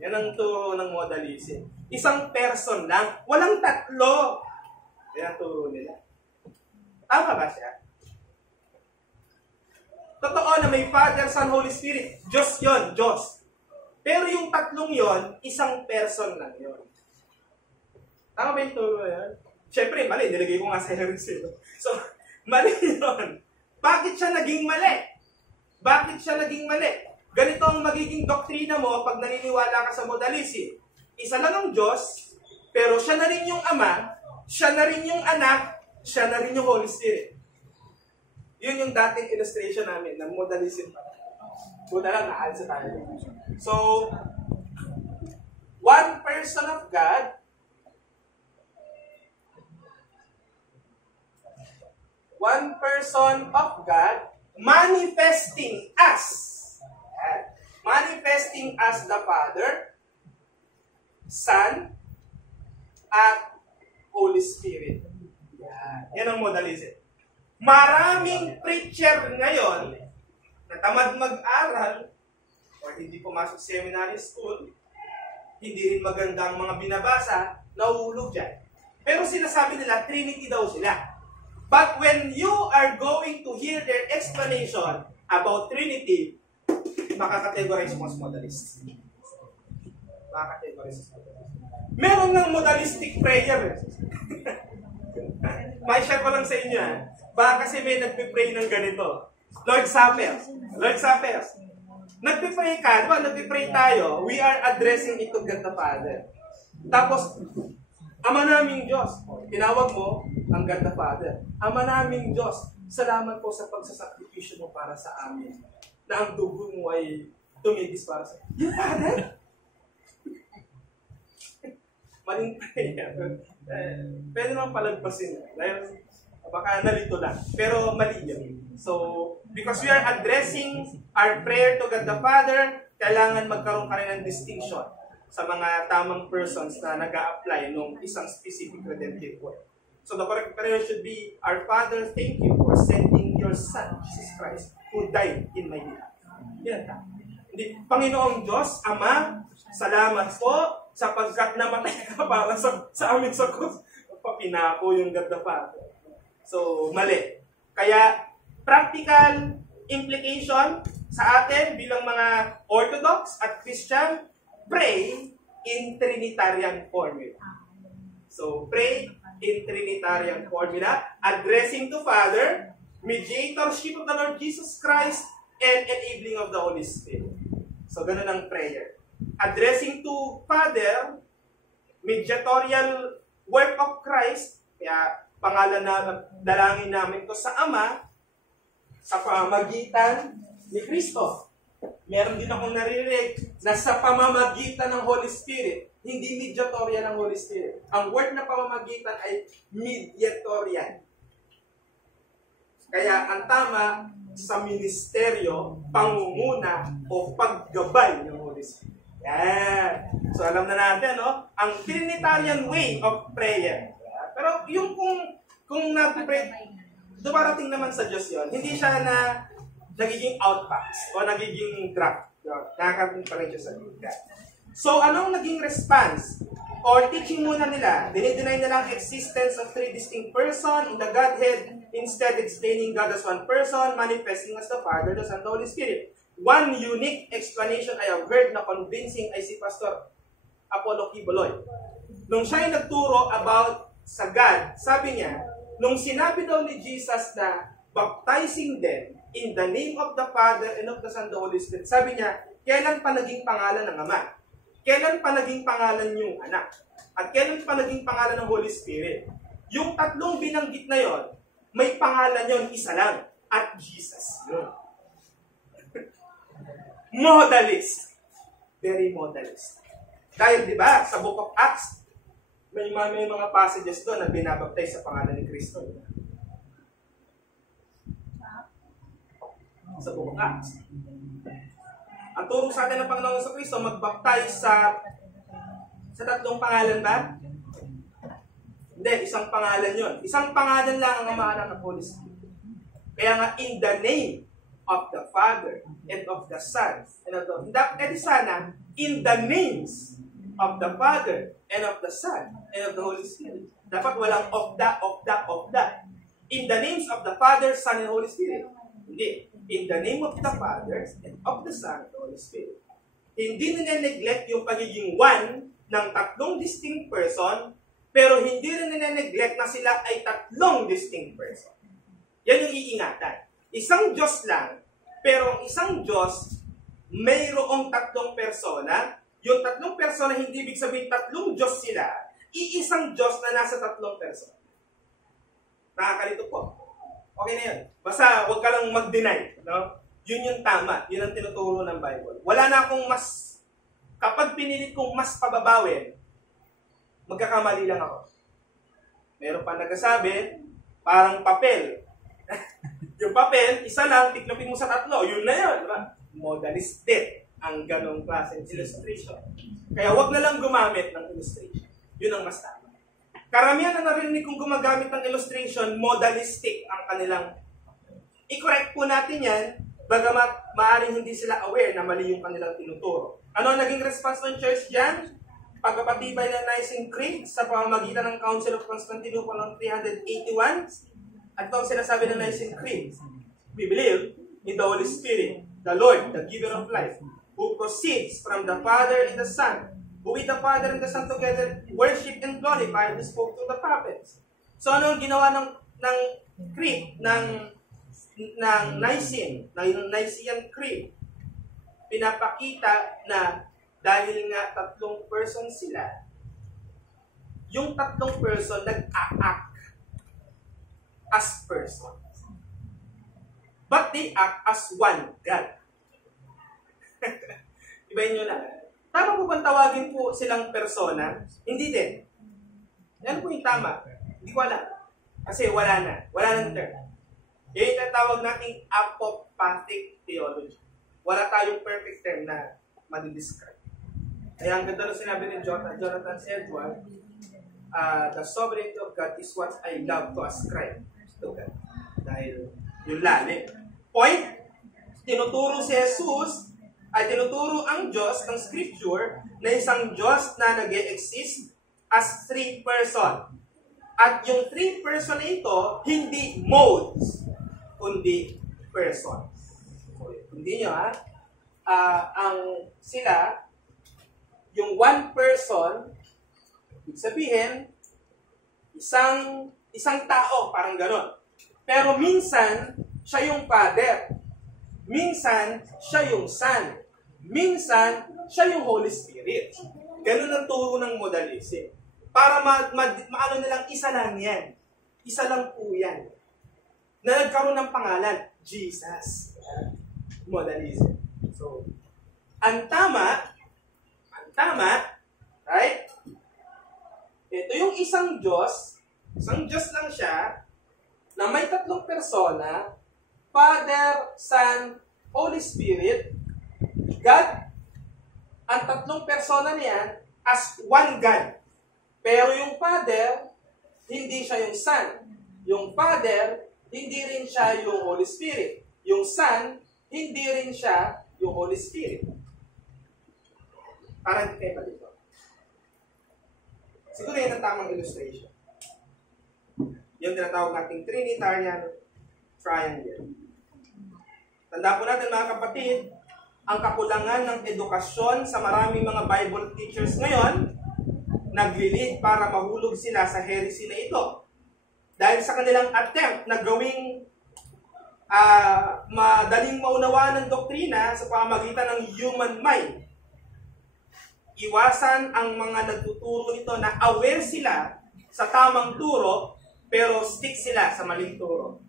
Yan ang turo ng modalism. Isang person lang. Walang tatlo. Yan ang turo nila. Tama ba siya? Totoo na may Father, Son, Holy Spirit. Diyos yun, Diyos. Pero yung tatlong yon, isang person lang yun. Tama ba yung turo yan? Siyempre, mali. Nilagay ko nga sa heresy. So, mali yun. Bakit siya naging mali? Bakit siya naging mali? Ganito ang magiging doktrina mo pag naniniwala ka sa modalism. Isa lang ang Diyos, pero siya na rin yung Ama, siya na rin yung Anak, siya na rin yung Holy Spirit. Yun yung dating illustration namin ng modalism. Buta lang, naalsa tayo. So, one person of God, manifesting as the Father, Son, at Holy Spirit. Yan ang modalism. Maraming preacher ngayon na tamad mag-aral o hindi pumasok sa seminary school, hindi rin maganda ang mga binabasa, nauulog dyan. Pero sinasabi nila, Trinity daw sila. But when you are going to hear their explanation about Trinity, makakategorize mo as modalist. Makakategorize as modalist. Meron ng modalistic prayer. May share ko lang sa inyo. Baka kasi may nagpipray ng ganito. Lord's Supper. Nagpipray ka, diba? Nagpipray tayo. We are addressing it to God the Father. Tapos, Ama naming Diyos. Tinawag mo ang God the Father. Ama naming Diyos, salamat po sa pagsasakripisyo mo para sa amin. Na ang dugo mo ay tumigis para sa amin. Yung Father? Maling prayer. Pwede naman palagpasin. Dahil baka nalito lang. Pero mali yun. So, because we are addressing our prayer to God the Father, kailangan magkaroon ka rin ng distinction sa mga tamang persons na nag-a-apply nung isang specific redemptive word. So the correct prayer should be, Our Father, thank you for sending your Son, Jesus Christ, who died in my behalf. Yan ang hindi, Panginoong Diyos, Ama, salamat po sapagkat namatay ka para sa amin sa krus. Papinako yung God the Father. So, mali. Kaya, practical implication sa atin bilang mga Orthodox at Christian, pray in Trinitarian formula. So, pray in Trinitarian formula, addressing to Father, mediatorship of the Lord Jesus Christ, and enabling of the Holy Spirit. So, ganun ang prayer. Addressing to Father, mediatorial work of Christ, kaya pangalan na dalangin namin to sa Ama, sa pamamagitan ni Kristo. Meron din akong naririnig na sa pamamagitan ng Holy Spirit, hindi mediatorial ng Holy Spirit. Ang word na pamamagitan ay mediatorial. Kaya ang tama, sa ministeryo, pangunguna, o paggabay ng Holy Spirit. Yan. So alam na natin, no? Ang Trinitarian way of prayer. Pero yung kung nag-pray, dumarating naman sa Diyos yon, hindi siya na nagiging outpass o nagiging drop. Nakakarating pa rin siya sa God. So anong naging response? Or teaching muna nila, dinideny nila ang existence of three distinct persons in the Godhead, instead explaining God as one person, manifesting as the Father, the Son, the Holy Spirit. One unique explanation I have heard na convincing ay si Pastor Apollo Quiboloy. Nung siya ay nagturo about sa God, sabi niya, nung sinabi daw ni Jesus na baptizing them in the name of the Father and of the Son, the Holy Spirit, sabi niya, kailan pa naging pangalan ng Ama? Kailan pa naging pangalan yung anak? At kailan pa naging pangalan ng Holy Spirit? Yung tatlong binanggit na yon, may pangalan yon, isa lang. At Jesus. Yun. Modalist. Very modalist. Dahil di ba sa Book of Acts, may mga passages doon na binabaptize sa pangalan ni Kristo. Sa Book of Acts. Ang turo sa atin ng Panginoon sa Kristo, magbaptize sa tatlong pangalan ba? Hindi, isang pangalan yon. Isang pangalan lang ang Ama, Anak, at Holy Spirit. Kaya nga, in the name of the Father and of the Son and of the... Kaya sana, in the names of the Father and of the Son and of the Holy Spirit. Dapat walang of the. In the names of the Father, Son, and Holy Spirit. Hindi. In the name of the Father and of the Son and the Holy Spirit. Hindi nine-neglect yung pagiging one ng tatlong distinct person, pero hindi rin nine-neglect na sila ay tatlong distinct person. Yan yung iingatan. Isang Diyos lang, pero isang Diyos, mayroong tatlong persona. Yung tatlong persona, hindi ibig sabihin tatlong Diyos sila, iisang Diyos na nasa tatlong persona. Nakakalito po. Okay na yun. Basta huwag ka lang mag-deny. No? Yun yung tama. Yun ang tinuturo ng Bible. Wala na akong mas... Kapag pinilit kong mas pababawin, magkakamali lang ako. Meron pa nagsasabi, parang papel. Yung papel, isa lang, tiklopin mo sa tatlo. Yun na yun. Diba? Modalist din ang ganong klaseng illustration. Kaya huwag na lang gumamit ng illustration. Yun ang mas tama. Karamihan na narinig kong gumagamit ng illustration, modalistic ang kanilang. I-correct po natin yan, bagamat maaaring hindi sila aware na mali yung kanilang tinuturo. Ano ang naging response ng church dyan? Pagpapatibay ng Nicene Creed sa pamamagitan ng Council of Constantinople noong 381. At ito ang sinasabi ng Nicene Creed. We believe in the Holy Spirit, the Lord, the giver of life, who proceeds from the Father and the Son, who with the Father and the Son together worship and glorify, who spoke to the prophets. So ano ang ginawa ng Creed, ng Nicene Creed? Pinapakita na dahil nga tatlong person sila, yung tatlong person nag-act as person. But they act as one God. Ibahin nyo lang. Tama po bang tawagin po silang persona? Hindi din. Yan po yung tama. Hindi ko alam. Kasi wala na. Wala nang term. Yan yung tawag nating apopathic theology. Wala tayong perfect term na madidescribe. Kaya ang ganda nung sinabi ni Jonathan Edwards, the sovereignty of God is what I love to ascribe to God. Dahil yung lalim. Point, tinuturo si Jesus, ay tinuturo ang Diyos ng Scripture na isang Diyos na nag-e-exist as three person. At yung three person na ito, hindi modes, kundi persons. Hindi nyo ang sila, yung one person, ibig sabihin, isang tao, parang gano'n. Pero minsan, siya yung Father. Minsan, siya yung Son. Minsan, siya yung Holy Spirit. Ganun ang turo ng modalism. Para maano nilang isa lang yan. Isa lang po yan. Na nagkaroon ng pangalan, Jesus. Modalism. So, ang tama, right? Ito yung isang Diyos lang siya, na may tatlong persona, Father, Son, Holy Spirit, God, ang tatlong persona niyan as one God. Pero yung Father, hindi siya yung Son. Yung Father, hindi rin siya yung Holy Spirit. Yung Son, hindi rin siya yung Holy Spirit. Parang hindi kayo palito. Siguro yan ang tamang illustration. Yung tinatawag nating Trinitarian Triangle. Tanda po natin mga kapatid, ang kakulangan ng edukasyon sa maraming mga Bible teachers ngayon, nagli-lead para mahulog sila sa heresy na ito. Dahil sa kanilang attempt na gawing madaling maunawaan ng doktrina sa pamamagitan ng human mind. Iwasan ang mga nagtuturo nito na aware sila sa tamang turo, pero stick sila sa maling turo.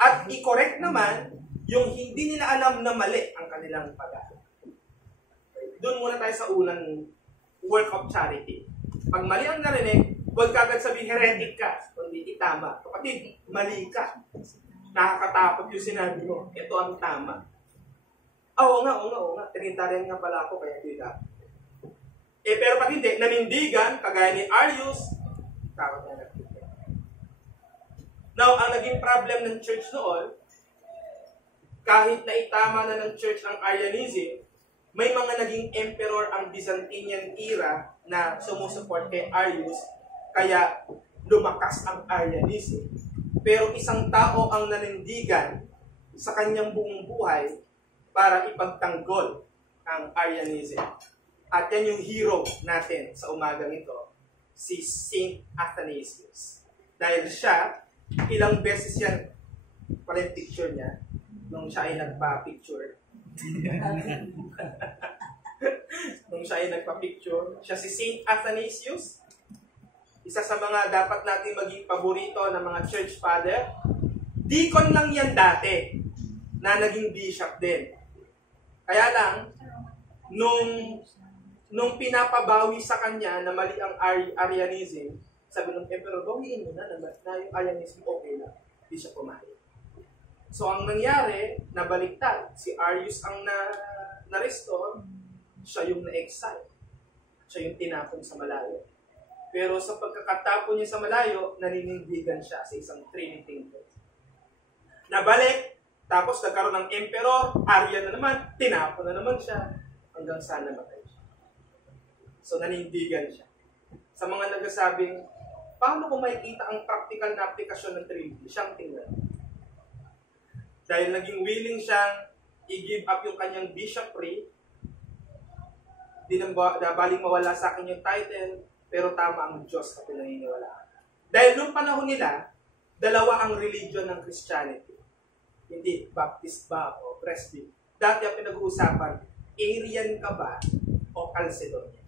At i-correct naman yung hindi nila alam na mali ang kanilang pag-aaral. Doon muna tayo sa unang work of charity. Pag mali ang narinig, huwag kagad sabihin heretic ka, kundi itama. Kapatid, mali ka. Nakakatakot yung sinabi mo. Ito ang tama. Oo nga. Trinitarian nga pala ako, kaya hindi dapat. Pero pag hindi, nanindigan, kagaya ni Arius, takot na natin. Now, ang naging problem ng church noon, kahit na itama na ng church ang Arianism, may mga naging emperor ang Byzantinian era na sumusuport kay Arius, kaya lumakas ang Arianism. Pero isang tao ang nanindigan sa kanyang buong buhay para ipagtanggol ang Arianism. At yan yung hero natin sa umagang ito, si Saint Athanasius. Dahil siya, ilang beses yan, pala yung picture niya, nung siya ay nagpa-picture. Siya si Saint Athanasius, isa sa mga dapat natin maging paborito ng mga church father. Deacon lang yan dati, na naging bishop din. Kaya lang, nung pinapabawi sa kanya na mali ang Arianism, sabi ng emperor, bawiin mo na yung Arianism okay lang. Hindi siya pumayag. So ang nangyari, nabaliktad. Si Arius ang na-restore, siya yung na-exile. Siya yung tinapon sa malayo. Pero sa pagkakatapon niya sa malayo, naninindigan siya sa isang Trinity. Nabalik, tapos nagkaroon ng emperor, Arian na naman, tinapon na naman siya, hanggang sa namatay siya. So nanindigan siya. Sa mga nagsasabing, paano kung makikita ang practical na aplikasyon ng Trinity? Siyang tingnan. Dahil naging willing siyang i-give up yung kanyang bishopry, di na baling mawala sa akin yung title, pero tama ang Diyos na pinaniniwalaan. Dahil noong panahon nila, dalawa ang religion ng Christianity. Hindi Baptist ba o Presby. Dati ang pinag-uusapan, Arian ka ba o Chalcedonian?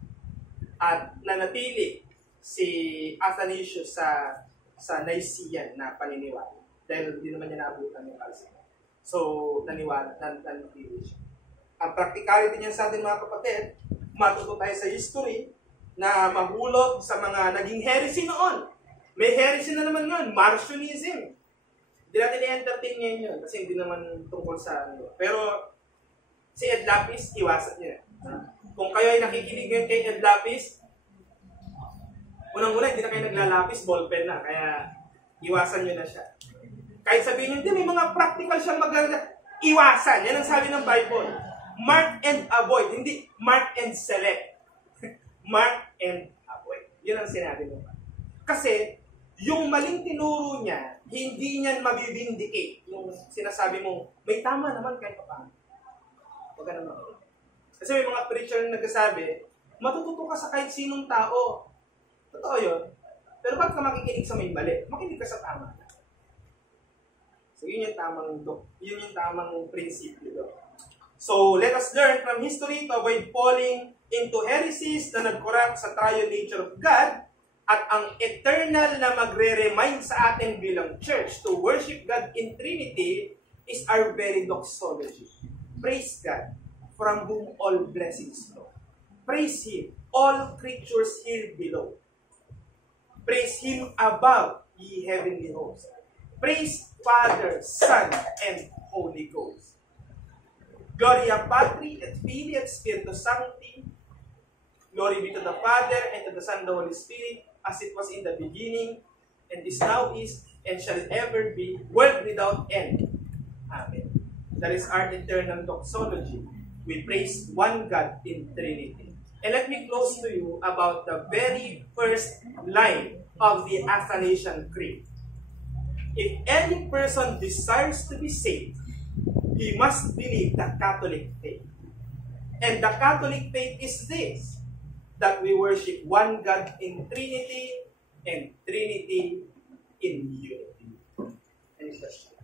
At nanatili si Athanasius sa Nicene na paniniwala. Dahil hindi naman niya naabutan yung Chalcedonian. So, nanatili siya. Ang practicality niya sa atin mga kapatid, matuto tayo sa history na mahulog sa mga naging heresy noon. May heresy na naman ngayon, Marcionism. Hindi natin i-entertain ngayon yun kasi hindi naman tungkol sa ano. Pero si Ed Lapis, iwasan niya. Kung kayo ay nakikinig ngayon kay Ed Lapis, unang-una, hindi na kayo naglalapis, ballpen na. Kaya iwasan niyo na siya. Kahit sabihin niyo, may mga practical siyang maganda. Iwasan. Yan ang sabi ng Bible. Mark and avoid. Hindi mark and select. Mark and avoid. Yun ang sinabi mo. Kasi, yung maling tinuro niya, hindi niyan mabibindicate. Yung sinasabi mo, may tama naman kahit paano. Huwag ka naman. Kasi may mga preacher na nagsasabi, matututo ka sa kahit sinong tao. Totoo yun. Pero ba't ka makikinig sa may mali? Makinig ka sa tama. So, yun yung tamang prinsipyo. So, let us learn from history to avoid falling into heresies na nag-corrupt sa triune nature of God at ang eternal na magre-remind sa atin bilang church to worship God in Trinity is our very doxology. Praise God, from whom all blessings flow. Praise Him, all creatures here below. Praise Him above, ye heavenly hosts. Praise Father, Son, and Holy Ghost. Gloria Patri et Filii et Spiritus Sancti. Glory be to the Father, and to the Son, and the Holy Spirit, as it was in the beginning, and is now is, and shall ever be, world without end. Amen. That is our eternal doxology. We praise one God in Trinity. And let me close to you about the very first line of the Athanasian Creed. If any person desires to be saved, he must believe the Catholic faith. And the Catholic faith is this, that we worship one God in Trinity and Trinity in unity. Any questions?